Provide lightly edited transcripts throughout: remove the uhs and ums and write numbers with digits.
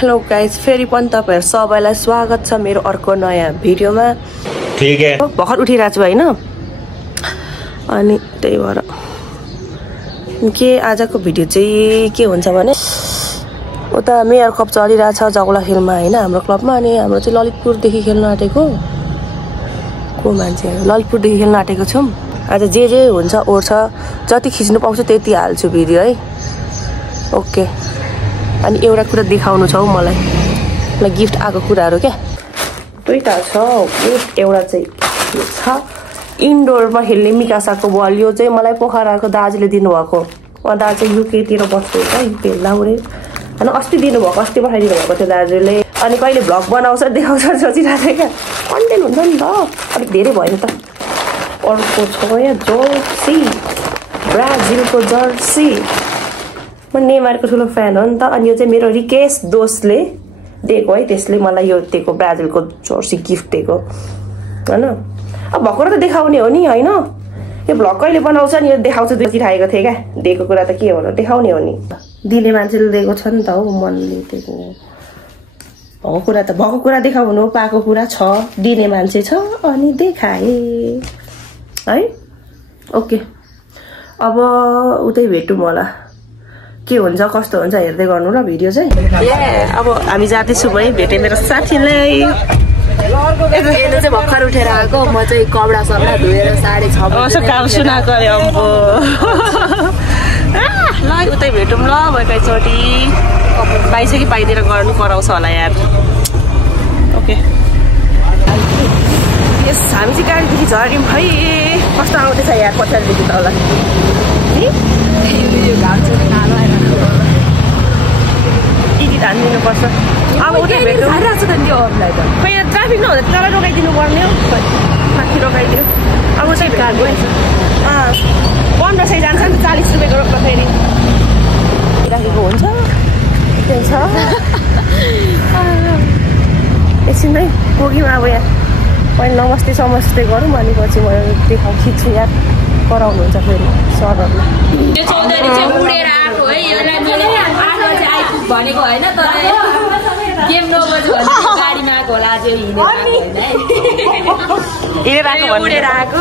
Hello guys, फेरि पनि तपाईहरु सबैलाई स्वागत छ मेरो अर्को नयाँ भिडियोमा। ठीक है, भर्खर उठिरहेको छु हैन, अनि त्यही भएर के आजको भिडियो चाहिँ के हुन्छ भने उता मेयर कप चलिरहेछ जगुला खेलमा हैन हाम्रो क्लबमा। अनि हाम्रो चाहिँ ललितपुरदेखि खेल्न आटेको को मान्छे ललितपुरदेखि खेल्न आटेको छौं। आज जे हुन्छ ओर्छ, जति खिच्नु पाउँछु त्यति हाल्छु भिडियो है। ओके, अनि एउटा कुरा देखाउनु छ मलाई गिफ्ट आएको कुराहरु क्या। दुईटा छ गिफ्ट। एउटा चाहिँ छ इन्डोरमा खेल्ने मिकासाको बल। यो चाहिँ मलाई पोखराको दाजुले दिनुभएको। उहाँ दाजु चाहिँ युकेतिर बस्नुहुन्छ, युके लाउरे हैन। अस्ति दिनुभएको, अस्ति पठाइदिनु भएको थियो दाजुले। अनि कहिले भ्लग बनाउँछ देखाउँछ सोचिरहेको थिएँ क्या। कन्टेन्ट हुन्छ नि त, अलिक धेरै भयो त। अर्को छ यहाँ जर्सी, ब्राजिलको जर्सी। म नेमारको ठुलो फ्यान हो नि त। अनि यो चाहिँ मेरो रिकेश दोस्तले दिएको है, त्यसले मलाई यो दिएको ब्राजिलको जर्सी गिफ्ट दिएको हैन। अब भर्खर त देखाउने हो नि हैन। यो भ्लग कहिले बनाउँछ नि, यो देखाउँछु देखिरहेको थिएँ क्या। दिएको कुरा त के हो र, देखाउने हो नि। दिने मान्छेले दिएको छ नि त हौ, मनले दिएको भएको कुरा देखाउनु पाएको कुरा छ, दिने मान्छे छ अनि देखाए है। ओके, अब उतै भेटौँ होला, के हुन्छ कस्तो हुन्छ हेर्दै गर्नु र भिडियो चाहिँ। अब हामी जाँदैछु है, भेटे मेरो साथीलाई। यसले चाहिँ भर्खर उठेर आएको। म चाहिँ कपडा सल्ला धोएर 6:30 काम सुनाएको अम्बो। ल उतै भेटौँ ल, एकैचोटि पाइन्छ कि पाइदिएर गर्नु कराउँछ होला यार। ओके, यस हामी चाहिँ गाडीदेखि झऱ्यौँ है। कस्तो आउँदैछ यार पछाडिदेखि त होला। यति धान दिनुपर्छ। अब उतै भेटौँ। खोइ यहाँ ट्राफिक नहुँदा तल रोकाइदिनु पर्ने हो, माथि रोकाइदियो। अब उतै भेट्नु 1500 जान्छ नि त, 40 रुपियाँको रोक्दा फेरि राखेको हुन्छ। त्यही छ एकछिन है पुग्यौँ। अब यहाँ पहिला नमस्ते समस्ते गरौँ, अनि पछि म खिच्छु यार, कराउनुहुन्छ फेरि सरहरूले। यो चौधरी चाहिँ उडेर आएको है। यसलाई मैले 8 बजे आइपुग भनेको होइन, तर गेम 9 बजे भनेको गाडीमा आएको होला। आज हिँडेर आएको, उडेर आएको।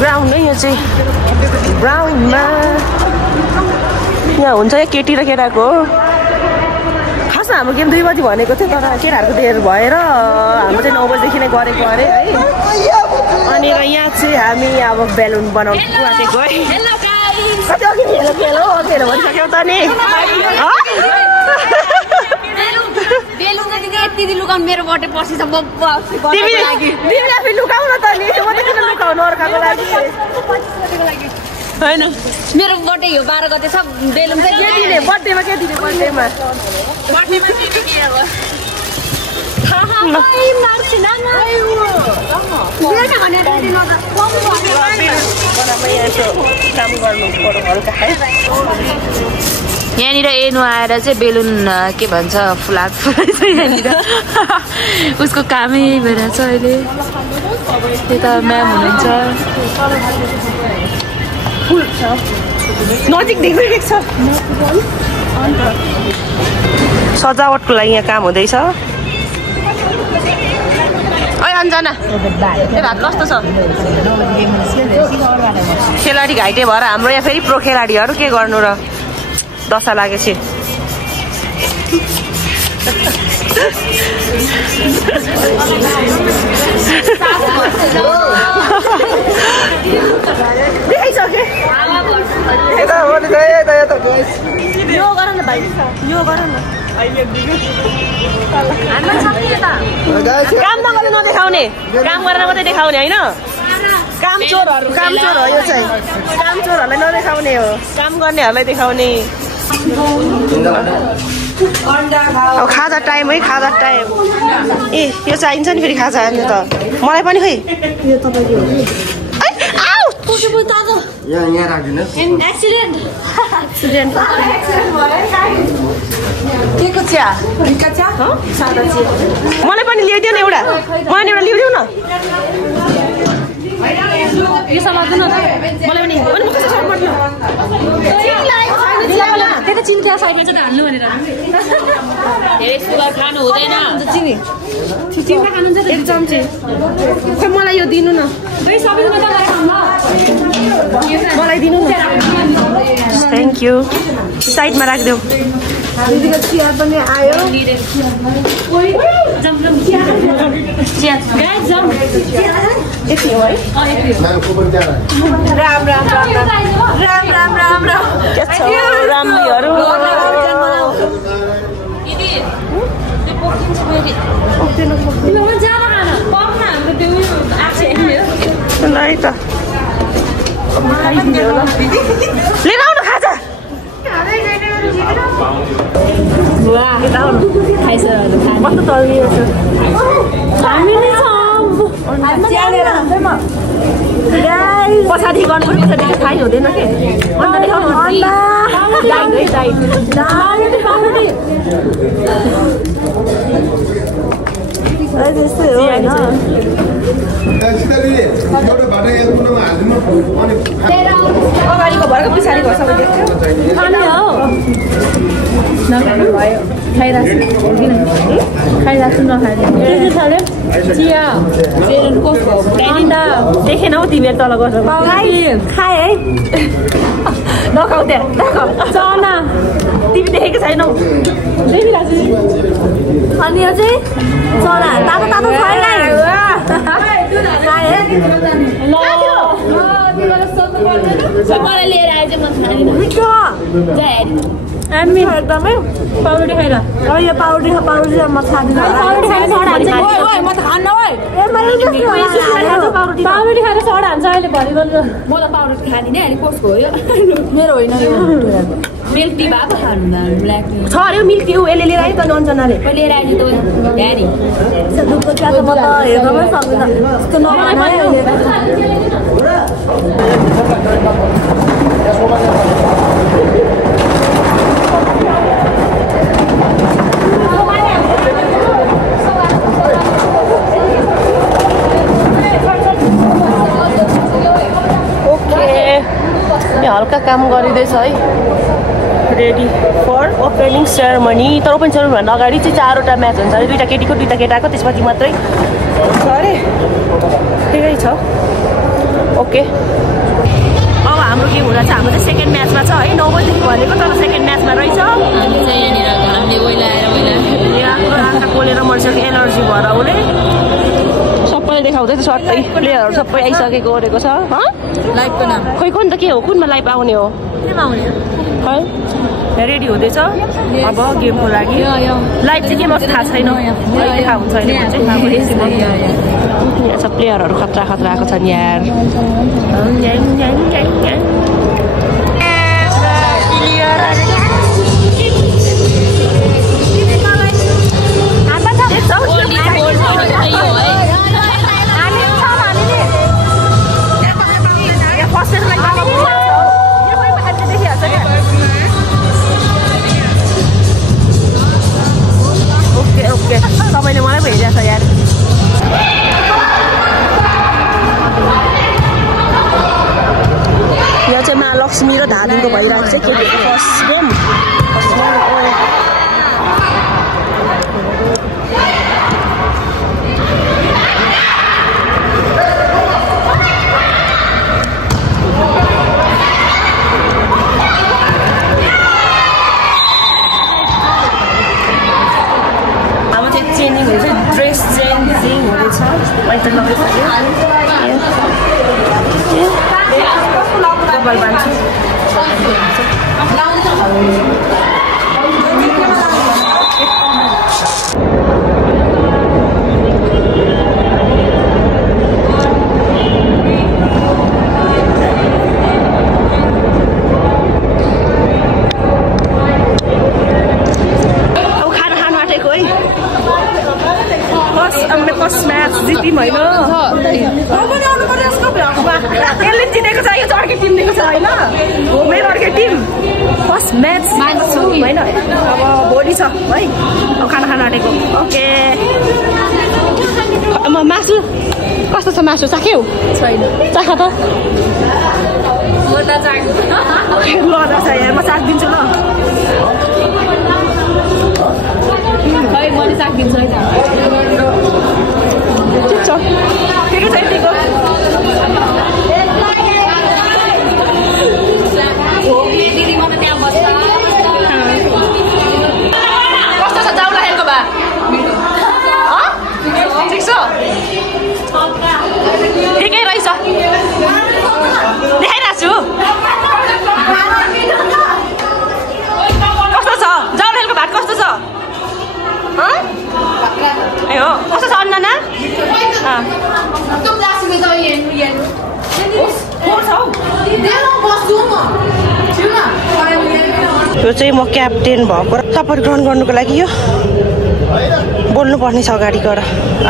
ग्राउन्ड है यो चाहिँ, ग्राउन्डमा यहाँ हुन्छ या केटी र केटाको। खासमा हाम्रो गेम 2 बजी भनेको थियो, तर केटाहरूको देर भएर हाम्रो चाहिँ 9 बजीदेखि नै गरेको अरे है। अनि यहाँ चाहिँ हामी अब बेलुन बनाउनु आँटेको है। कति अघि हेलो खेलो खेलो भनिसक्यौ त नि। यति लुकाउनु मेरो बर्थडे पर्सि छ। तिमीले आफै लुकाउ न त नि, म त किन लुकाउनु अर्काको लागि हैन। मेरो बर्थडे यो 12 गते छ। बेलुन चाहिँ के दिने बर्थडेमा, के दिने बर्थडेमा? यहाँनिर एनु आएर चाहिँ बेलुन के भन्छ फुलाएको फुलाइछ यहाँनिर। उसको कामै भइरहेछ अहिले। त्यता म्याम हुनुहुन्छ, नजिक देख्दैछ। सजावटको लागि यहाँ काम हुँदैछ। ओइ अन्जना, त्यो भात कस्तो छ? खेलाडी घाइते भएर हाम्रो यहाँ फेरि प्रो खेलाडीहरू के गर्नु र, दशा लागेपछि। यो गर न भाइ, यो गर न। काम नगर्ने नदेखाउने, काम गरेर मात्रै देखाउने होइन। काम चोर हो यो चाहिँ, काम चोरहरूलाई नदेखाउने हो, काम गर्नेहरूलाई देखाउने। अब खाजा टाइम है, खाजा टाइम। ए यो चाहिन्छ नि फेरि खाजा हाल्नु त, मलाई पनि खोइ। मलाई पनि ल्याइदियो न एउटा, मलाई एउटा ल्याइदिउ न। यो समात्नु न मलाई पनि अनि म कसरी सर्ट पर्नु त्यही त चिनी त्यहाँ साइडमा चाहिँ हाल्नु भनेर धेरै सुगर खानु हुँदैन चिनी चिनी खानुहुन्छ एक चम्ची खै मलाई यो दिनु न खै सबैजना मलाई खाऊ ल मलाई दिनु न थ्याङ्क यू साइडमा राखिदेऊ दिदीको चिया पनि आयो यति हो है राम राम राम राम राम राम राम के छ राम्रीहरू लिएर आउनु खाजा कस्तो तल्लियो पछाडि गर्नु पछाडि थाहै हुँदैन के अगाडिको भएर पछाडिको सबै देख्थ्यो देखेन हौ तिमीहरू तल गर्छ खाए है नखाउ त्यहाँ नखाउ चना तिमी देखेको छैनौ अनि यो चाहिँ चना तातो तातो मलाई लिएर आएछ म खादिनँ मिठो एकदमै पाउरोटी खाएर यो पाउरोटी म खादिनँ पाउरोटी खाएर सडा हान्छ अहिले भरि गरेर म त पाउरोटी खादिनँ अनि कसको हो यो मेरो होइन मिल्क टी भएको खानु ब्ल्याक टी छ अरे मिल्क टी यसले लिएर आयो त अन्जनाले लिएर आएछ त ड्याडी दुधको चिया त म त हेर्नै सक्दिनँ यस्तो नखाने हल्का काम गरिँदैछ है रेडी फर ओपनिङ सेरेमनी तर ओपनिङ सेरेमनीभन्दा अगाडि चाहिँ 4वटा म्याच हुन्छ अरे 2टा केटीको 2टा केटाको त्यसपछि मात्रै हुन्छ अरे ठिकै छ ओके अब हाम्रो गेम हुँदा चाहिँ हाम्रो चाहिँ सेकेन्ड म्याचमा छ है 9 बजीदेखि भनेको तर सेकेन्ड म्याचमा रहेछ आँखा कोलेर मरिसक्यो एलर्जी भएर उसले सबैले देखाउँदै छ सट्टै प्लेयरहरू सबै आइसकेको गरेको छ लाइभको नाम खोइ कुन त के हो कुनमा लाइभ आउने हो है रेडी हुँदैछ अब गेमको लागि लाइभ चाहिँ के मस्त थाहा छैन थाहा हुन्छ अहिले यहाँ छ प्लेयरहरू खतरा खतरा आएको छन् यार तपाईँले मलाई पो हेरिरहेको छ यार यहाँ चाहिँ महालक्ष्मी र धादिङको भइरहेको छ फर्स्ट गेम ड्रेस चेन्जिङ हुँदैछ मैले त लगाइसकेँ फर्स्ट म्याच जित्यौँ होइन यसले जितेको छ यो अर्कै टिम दिएको छ होइन हो मेरो अर्कै टिम फर्स्ट म्याच होइन अब भोलि छ है अब खाना खान आँटेको ओके मासु कस्तो छ कस्तो मासु चाख्यौ छैन चाख त म त चाख्छु ल म चाखिदिन्छु ल खै मैले चाख्दिन्छु है ठिक छ के छ यतिको दिदी म त त्यहाँ बस्छ कस्तो छ जाउला हेलको बा ठिक छ ठिकै रहेछ देखाइरहेको छु कस्तो छ जाउला हेलको भात कस्तो छ ए हो कस्तो छ अन्ना यो चाहिँ म क्याप्टेन भएको र सपोर्ट ग्रहण गर्नुको लागि यो बोल्नुपर्ने छ अगाडि गएर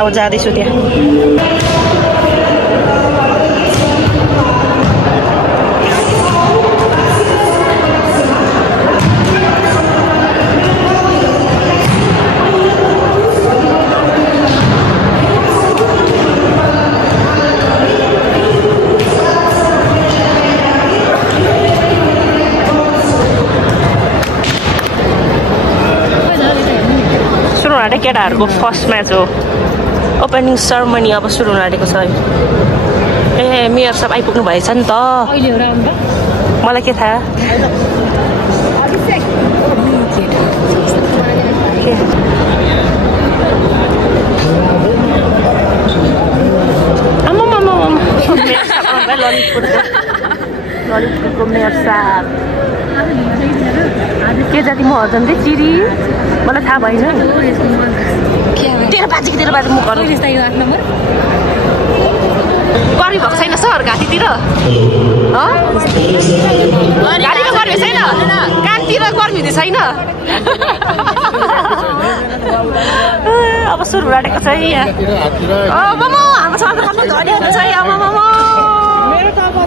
अब जाँदैछु त्यहाँ केटाहरूको फर्स्ट म्याच हो ओपनिङ सेरेमनी अब सुरु हुन आँटेको छ ए मेयर सब आइपुग्नु भएछ नि त मलाई के थाहा ललितपुरको मेयर साहब के जाति म हजम चाहिँ चिरी मलाई थाहा भएन तेरो बाजी म गर्नु गर्मी भएको छैन सर घाँटीतिर घाँटीमा गर्मी छैन कानतिर गर्मी हुँदै छैन अब सुरु राखेको छ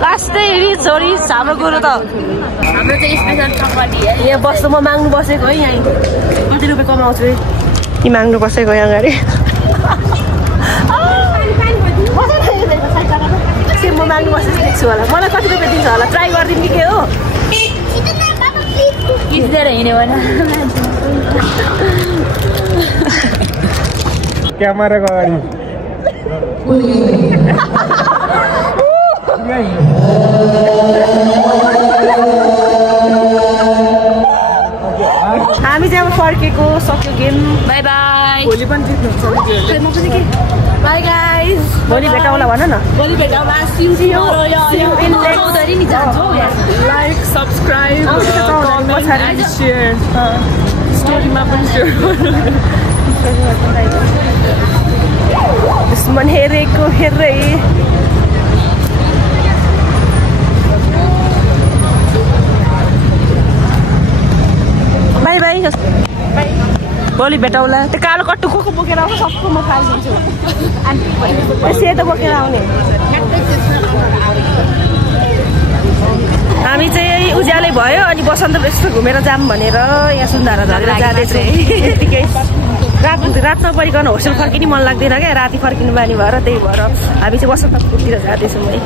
लास्टै छोरी हाम्रो गुरु त हाम्रो चाहिँ स्पेशल चपाती है यहाँ बस्नु म माग्नु बसेको है यहाँ कति रुपियाँ कमाउँछु है यी माग्नु बसेको यहाँ अगाडि म माग्नु बसेको देख्छु होला मलाई कति रुपियाँ दिन्छ होला ट्राई गरिदिनु कि के हो खिच्दै हिँड्यो भने क्यामेराको अगाडि हामी चाहिँ अब फर्केको सक्यो गेम बाई बाई भोलि पनि जित्नुहुन्छ बाई गाइज भोलि भेटौँला भन न भोलि भेटौँला लाइक सब्सक्राइब स्टोरीमा पनि दुश्मन हेरेको हेर्दै बाई बाई भोलि भेटौँला त्यो कालो कट्टु को बोकेर आउँछ सबको म फालिदिन्छु सेतो बोकेर आउने हामी चाहिँ उज्यालै भयो अनि बसन्त रेस्टुरेन्ट घुमेर जाऊँ भनेर यहाँ सुन्धारा झरेर जाँदैछु यतिकै रात नपरिकन होस्टेल फर्किने मन लाग्दैन क्या राति फर्किनु बानी भएर त्यही भएर हामी चाहिँ बसन्तपुरतिर जाँदैछौँ है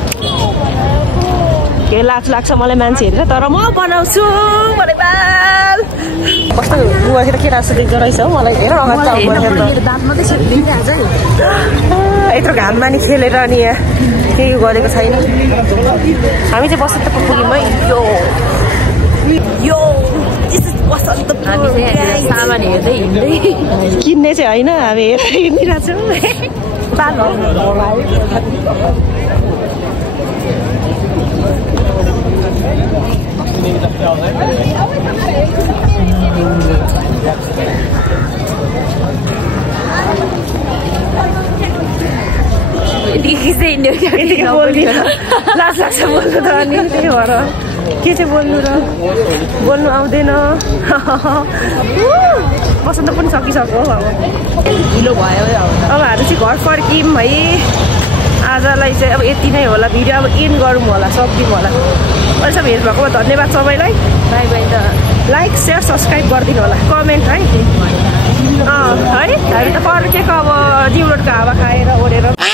के लाज लाग्छ मलाई मान्छे हेरेर तर म बनाउँछु कस्तो बुवाखेर के राख्छ देख्दो रहेछ हौ मलाई हेर यत्रो घाममा नि खेलेर अनि यहाँ केही गरेको छैन हामी चाहिँ बसन्तपुर पुग्यौँ है यो सामान हेर्दै हिँड्दै किन्ने चाहिँ होइन हामी हेर्दै हिँडिरहेको छौँ बोल्दिनँ लाज लाग्छ बोल्नु त अनि त्यही भएर के चाहिँ बोल्नु र बोल्नु आउँदैन बसन्त पनि सकिसक्यो अब ढिलो भयो अब हामी चाहिँ घर फर्क्यौँ है आजलाई चाहिँ अब यति नै होला भिडियो अब एन्ड गरौँ होला सक्दिउँ होला अहिलेसम्म हेर्नुभएको धन्यवाद सबैलाई बाई बाई त लाइक सेयर सब्सक्राइब गरिदिनु होला कमेन्ट है है हामी त फर्केको अब जिउरोडको हावा खाएर ओरेर